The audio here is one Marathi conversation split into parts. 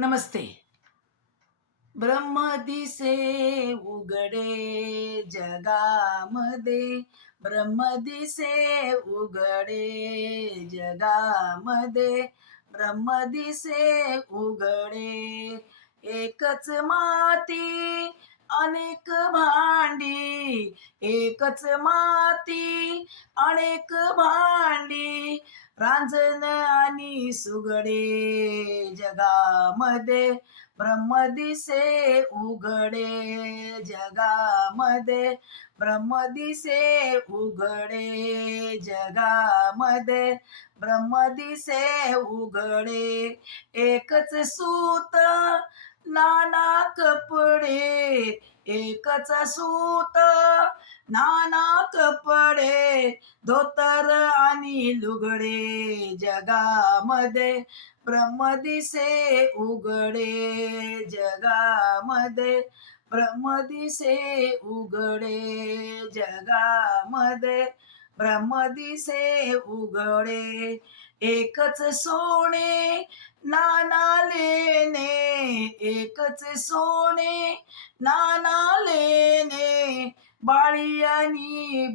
नमस्ते. ब्रह्म दिसे उघडे जगामध्ये. ब्रह्म दिसे उघडे जगामध्ये. ब्रह्म दिसे उघडे. एकच माती अनेक भांडी एकच माती अनेक भांडी. रांजन आणि सुगडे जगामध्ये ब्रह्म दिसे उघडे. जगामध्ये ब्रह्म दिसे उघडे. जगामध्ये ब्रह्म दिसे उघडे. एकच सूत नाना कपडे. एकच सूत नाना कपडे धोतर आणि लुगडे जगामध्ये ब्रह्म दिसे उघडे जगामध्ये ब्रह्म दिसे उघडे जगामध्ये ब्रह्म दिसे उघडे एकच सोने नाना लेणे एकच सोने नाना लेणे बाळी आणि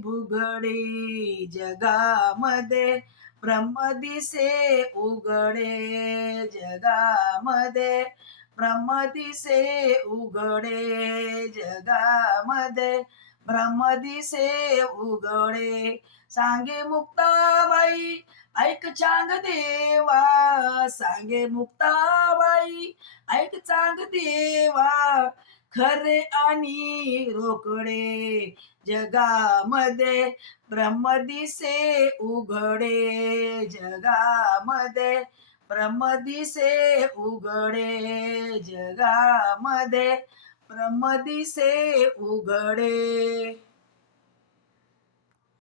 जगामध्ये. ब्रह्म दिसे उघडे जगामध्ये. ब्रह्म दिसे उघडे जगामध्ये. ब्रह्म दिसे उघडे. सांगे मुक्ताबाई ऐक चांग देवा सांगे मुक्ता मुक्ताबाई ऐक चांग देवा खरे आणि रोकडे जगामध्ये ब्रह्म दिसे उघडे जगामध्ये ब्रह्म दिसे उघडे जगामध्ये ब्रह्म दिसे उघडे.